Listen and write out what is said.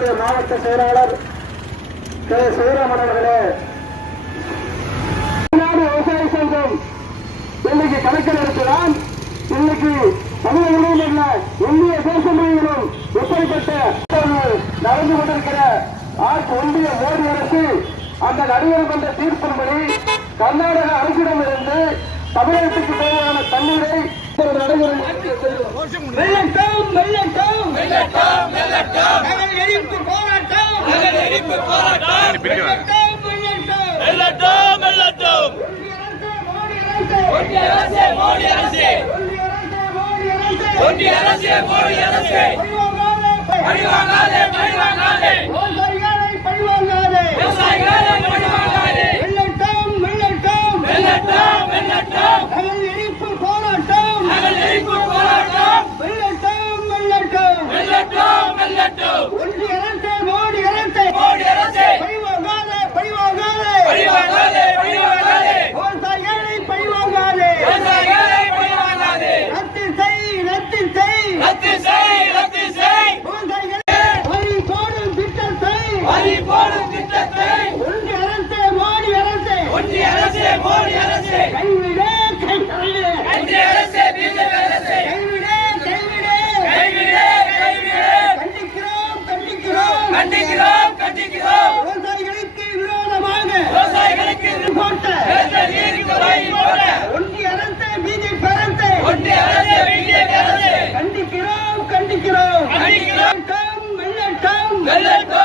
மாவட்ட செயலாளர் கே. சிவராமன் அவர்களே தமிழ்நாடு விவசாய சங்கம் இன்னைக்கு கணக்கில் இருக்கிறான் இன்னைக்கு தமிழகங்களில் உள்ள இந்திய தேசங்களிலும் எப்படிப்பட்ட நடந்து கொண்டிருக்கிற ஆட்சி ஒன்றிய மோடி அரசு அந்த நடுவர் கொண்ட தீர்ப்பின்படி கர்நாடக அரசிடமிருந்து தமிழகத்துக்கு தேவையான தண்ணீரை நடைபெறும் வெள்ளட்டம் வெள்ளட்டம் வெள்ளட்டம் வெள்ளட்டம் நகல் எரிப்பு போராட்டம். நகல் எரிப்பு போராட்டம் வெள்ளட்டம் வெள்ளட்டம் வெள்ளட்டம் வெள்ளட்டம் ஒன்றிய அரசே மோடி அரசே. ஒன்றிய அரசே மோடி அரசே. பழிவாங்காதே பழிவாங்காதே விவசாயிகளை பழிவாங்காதே. வெள்ளட்டம் வெள்ளட்டம் நகல் எரிப்பு போராட்டம். வெள்ளட்டம் வெள்ளட்டம் ஒன்றிய அரசே மோடி அரசே மோடி அரசே பழிவாங்காதே பழிவாங்காதே. பழிவாங்காதே பழிவாங்காதே. விவசாயிகளை பழிவாங்காதே. விவசாயிகளை பழிவாங்காதே. ரத்து செய் ரத்து செய். ரத்து செய் ரத்து செய். விவசாயிகளே வரி போடும் திட்டத்தை. வரி போடும் திட்டத்தை. ஒன்றிய அரசே மோடி அரசே ஒன்றிய அரசே மோடி அரசே கைவிடு ஒன்றிய அரசே பிஜேபி அரசே கைவிடு கைவிடு கைவிடு கைவிடு கண்டிக்கிறோம் கண்டிக்கிறோம் கண்டிக்கிறோம் விவசாயிகளுக்கு விரோதமாக விவசாயிகளுக்கு போட்ட தேர்தல் நீதித்துறை போட ஒன்றிய அரசே பிஜேபி அரசே. ஒன்றிய அரசே பிஜேபி அரசே. கண்டிக்கிறோம் கண்டிக்கிறோம். கண்டிக்கிறோம். வெள்ளட்டம். வெள்ளட்டம்.